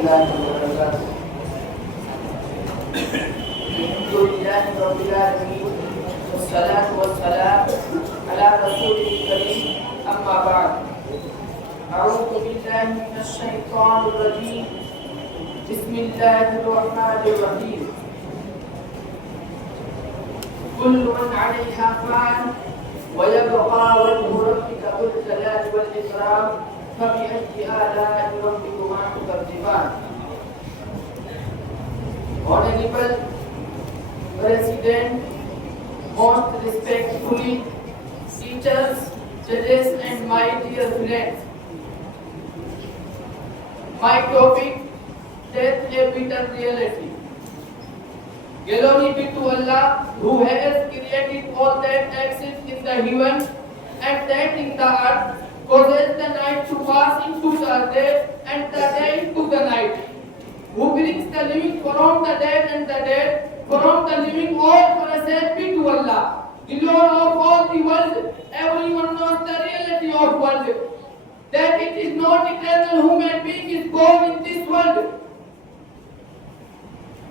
الله وبركاته. الحمد لله رب العالمين والصلاة والسلام على رسوله الكريم أما بعد. أعوذ بالله من الشيطان الرجيم. بسم الله الرحمن الرحيم. كل من عليها فان ويبقى وجه ربك ذو الجلال والإكرام فبأي آلاء ربكما تكذبان. Honorable President, most respectfully, teachers, judges, and my dear friends, my topic: death, a bitter reality. Glory be to Allah, who has created all that exists in the heaven and that in the earth, causes the night to pass into the day and the day into the night, who brings the living from the dead and the dead from the living. All praise be to Allah, the Lord of all the world. Everyone knows the reality of world, that it is not eternal human being is born in this world.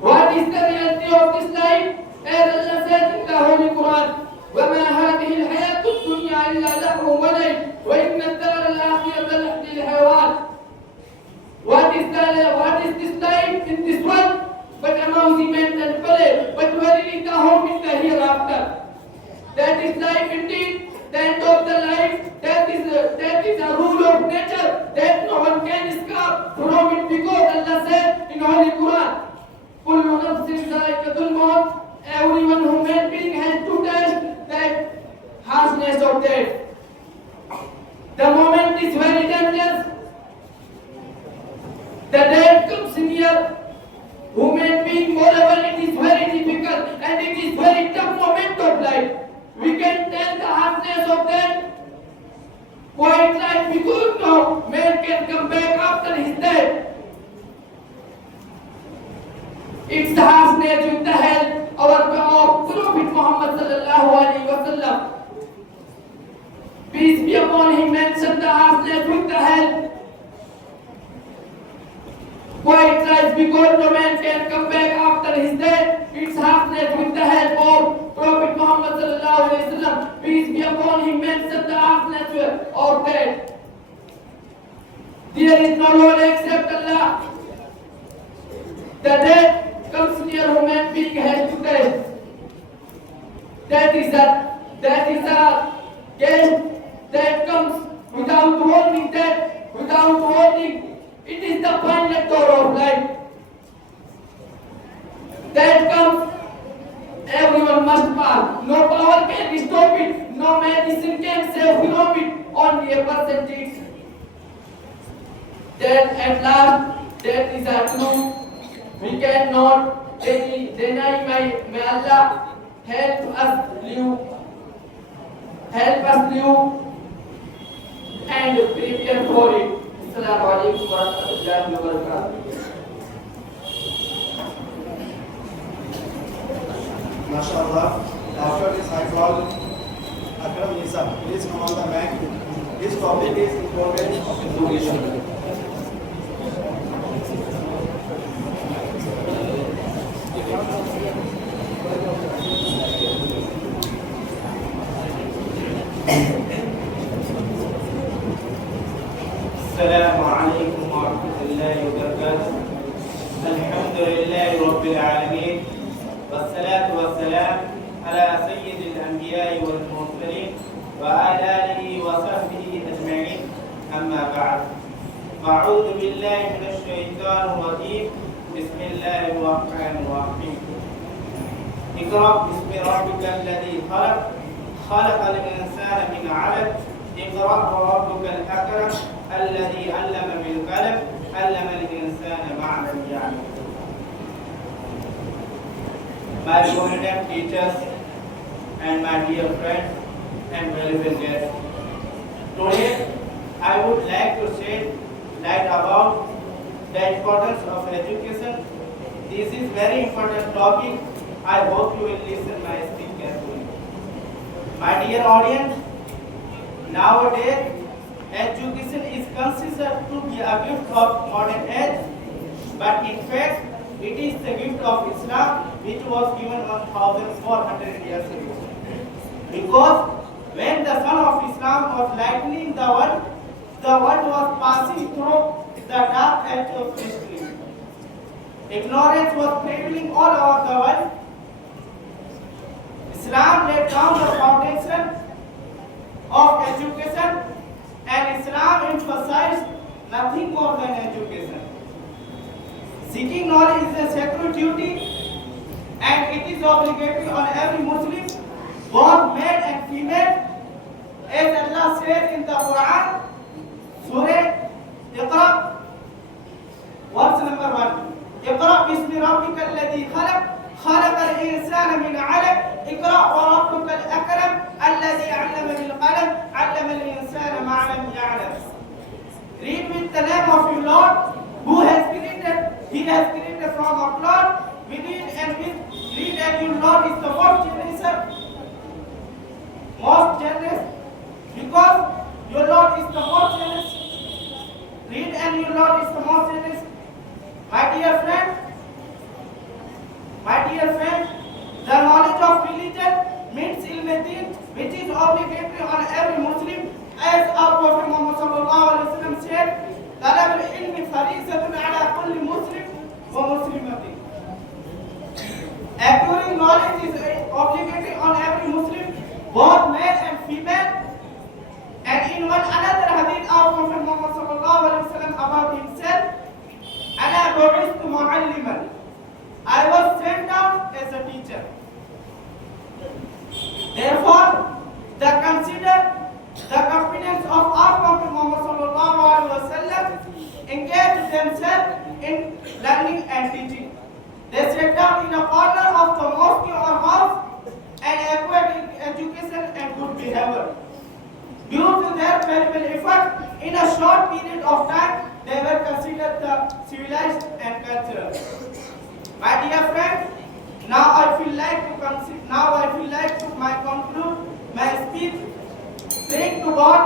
What is the reality of this life? As Allah says in the Holy Quran, وَمَا هَذِهِ الْحَيَاةُ الدُّنْيَا إِلَّا لَهْوٌ وَلَعِبٌ وَإِنَّ الدَّارَ الْآخِرَةَ لِلْحَيَوَانِ. What is this life in this world but amusement and play, but verily the home is the hereafter. That is life indeed, the end of the life. That is a rule of nature that no one can escape from it, because Allah said in Holy Quran, كل نفس ذائقة الموت. Everyone, human being, has to taste that harshness of death. The moment is very dangerous. The death comes near human being. Moreover, it is very difficult and it is very tough moment of life. We can tell the harshness of death quite right, because no man can come back after his death. It's the harshness with the help of Prophet Muhammad sallallahu alaihi wasallam. Peace be upon him, mentioned the harshness with the help. Quite right, because no man can come back after his death. It's harshness with the help of Prophet Muhammad sallallahu alaihi wasallam. Peace be upon him, mentioned the harshness of death. There is no Lord except Allah. The death comes near human being has to death. That is a case that comes without warning. It is the final door of life. That comes, everyone must pass. No power can stop it. No medicine can save from it. Only a person takes. That at last, that is a truth. We cannot deny. May Allah help us live and prepare for it. Assalamu alaikum wa rahmatullahi wa barakatuh. MashaAllah. After this, I call Akram Nisa. Please come on the mic. This topic is importance of education. السلام عليكم ورحمة الله وبركاته. الحمد لله رب العالمين، والصلاة والسلام على سيد الأنبياء والمرسلين وعلى آله وصحبه أجمعين. أما بعد، أعوذ بالله من الشيطان الرجيم. بسم الله الرحمن الرحيم. اقرأ باسم ربك الذي خلق، خلق الإنسان من علق. اقرأ وربك الأكرم الذي علم بالقلم علم الإنسان ما لم يعلم. My prominent teachers and my dear friends and valuable guests, today I would like to shed light about the importance of education. This is very important topic. I hope you will listen my speech carefully. My dear audience, nowadays education is considered to be a gift of modern age. but in fact, it is the gift of Islam which was given 1400 years ago. Because when the sun of Islam was lightening the world was passing through the dark age of history. Ignorance was prevailing all over the world. Islam laid down the foundation of education, and Islam emphasized nothing more than education. Seeking knowledge is a sacred duty, and it is obligatory on every Muslim, both male and female, as Allah says in the Quran, Surah Iqra, verse number 1. اقرأ باسم ربك الذي خلق خلق الإنسان من علق اقرأ وربك الأكرم الذي علم بالقلم علم الإنسان ما لم يعلم. Read with the name of your Lord who has created. He has created from a blood. Read and your Lord is the most generous, because your Lord is the most generous. Read and your Lord is the most generous. My dear friend, the knowledge of religion means ilm-e-din, which is obligatory on every Muslim, as our Prophet Muhammad sallallahu alaihi wasallam said, "Talab al-ilmi fariidatun ala kulli muslim wa muslimatin." Acquiring knowledge is obligatory on every Muslim, both male and female. And in one another hadith, our Prophet Muhammad sallallahu alaihi wasallam about himself, "Ana bu'ithtu mu'alliman." I was sent down as a teacher. Therefore, consider the competence of our Prophet Muhammad sallallahu alaihi wasallam engaged themselves in learning and teaching. They sat down in a corner of the mosque or house and acquired education and good behavior. Due to their valuable effort, in a short period of time, they were considered the civilized and cultural. My dear friends, now I feel like to conclude my speech, praying to God.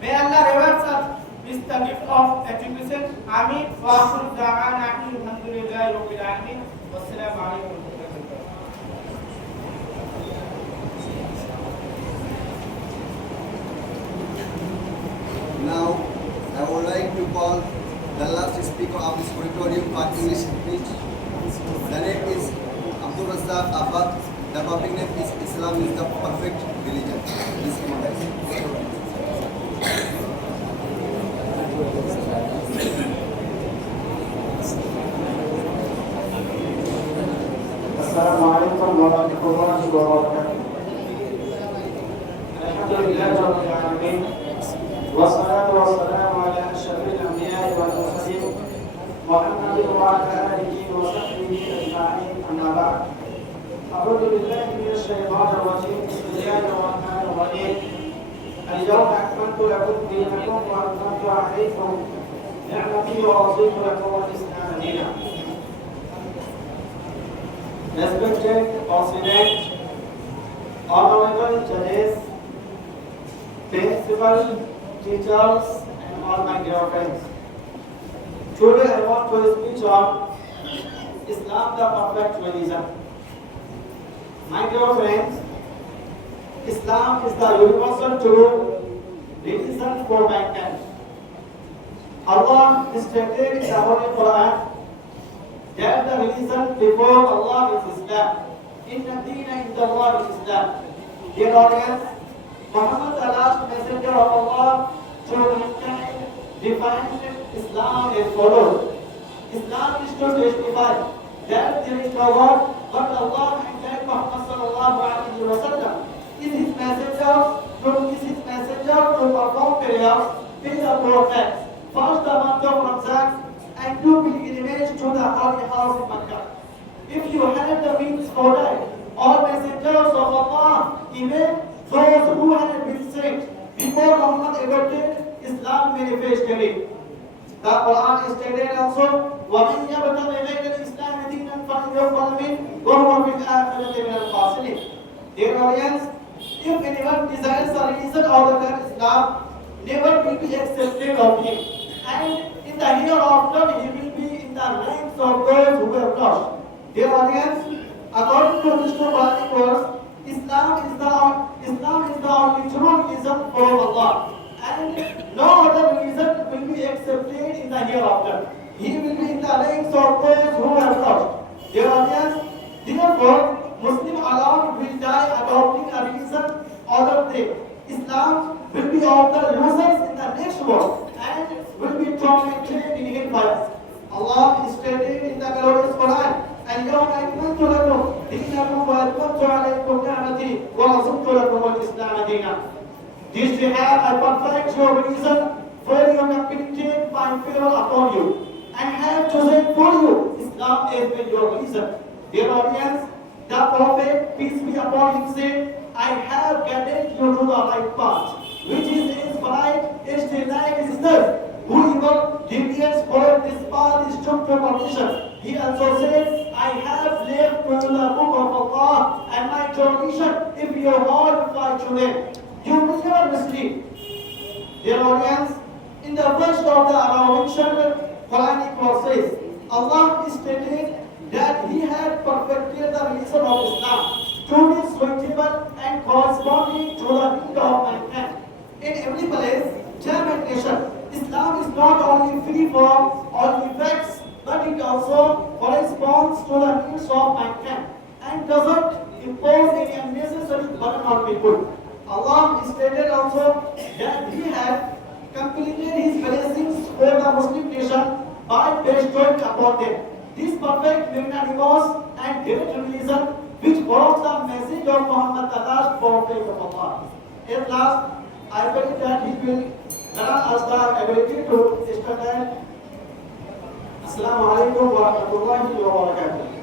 May Allah reward us with the gift of education. Ameen. Wa akhiru da'wana alhamdulillahi rabbil alamin. Wassalamu alaikum. Now, I would like to call the last speaker of this auditorium for English speech. The name is Abdul Razzaq Ahad. The topic name is Islam is the perfect religion. Please come on, guys. السلام عليكم ورحمة الله وبركاته. الحمد لله رب العالمين والصلاة والسلام على أشرف الأنبياء والمرسلين محمد وعلى آله وصحبه أجمعين، أما بعد. أعوذ بالله من الشيطان الرجيم. بسم الله الرحمن الرحيم. اليوم أكملت لكم دينكم وأتممت عليكم نعمتي ورضيت لكم الإسلام دينا. Respected President, honorable judges, principal, teachers, and all my dear friends. Today I want to speak on Islam, the perfect religion. My dear friends, Islam is the universal true religion for mankind. Allah stated in the Holy Quran that the religion before Allah is Islam. Inna inda Allah is Islam. Dear audience, Muhammad, the last messenger of Allah, to mankind, defined Islam as follows. Islam is to testify that there is no God but Allah, and that Muhammad sallallahu alaihi wasallam is his messenger to perform prayers with the prophets. First the month of Ramzan, and do pilgrimage to the holy house in Makkah. If you had the means for that, all messengers of Allah, even those who had been sent before Muhammad ever did, Islam manifested. The Quran stated also, وَمَنْ يَبْتَغِ غَيْرَ الْإِسْلَامِ دِينًا فَلَنْ يُقْبَلَ مِنْهُ وَهُوَ فِي الْآخِرَةِ مِنَ الْخَاسِرِينَ. Dear audience, if anyone desires a religion other than Islam, never will be accepted of him. And in the hereafter, hereafter he will be in the ranks of those who have lost. Dear audience, according to Vishnu Bhagavad verse, Islam is the only true religion from Allah, and no other religion will be accepted in the hereafter. He will be in the ranks of those who have lost. Dear audience, therefore, Muslim alone will die adopting a religion other than Islam will be of the losers in the next world and will be tormented in hellfire. Allah stated in the glorious Quran, اليوم أكملت لكم دينكم وأتممت عليكم نعمتي ورضيت لكم الإسلام دينا. This we have I perfect your religion for you completed my favor upon you and have chosen for you Islam as well your religion. Dear audience, the Prophet, peace be upon him, said, I have guided you to the right path, which is as bright as daylight is thirst. Whoever deviates from this path is doomed to perdition. He also said, I have left to the book of Allah and my tradition if your heart fly to them. You will never mislead. Dear audience, in the first of the mentioned Quranic verses, Allah stated that He had perfected the religion of Islam to be suitable and corresponding to the need of mankind. In every place, time and nation, Islam is not only free from all defects, but it also corresponds to the needs of mankind and doesn't impose any unnecessary burden on people. Allah stated also that He had completed His blessings for the Muslim nation by bestowing upon them this perfect, magnanimous and direct religion which brought the message of Muhammad, the last prophet of Allah. At last, I believe that He will grant us the ability to stand. Assalamu alaikum wa rahmatullahi wa barakatuh.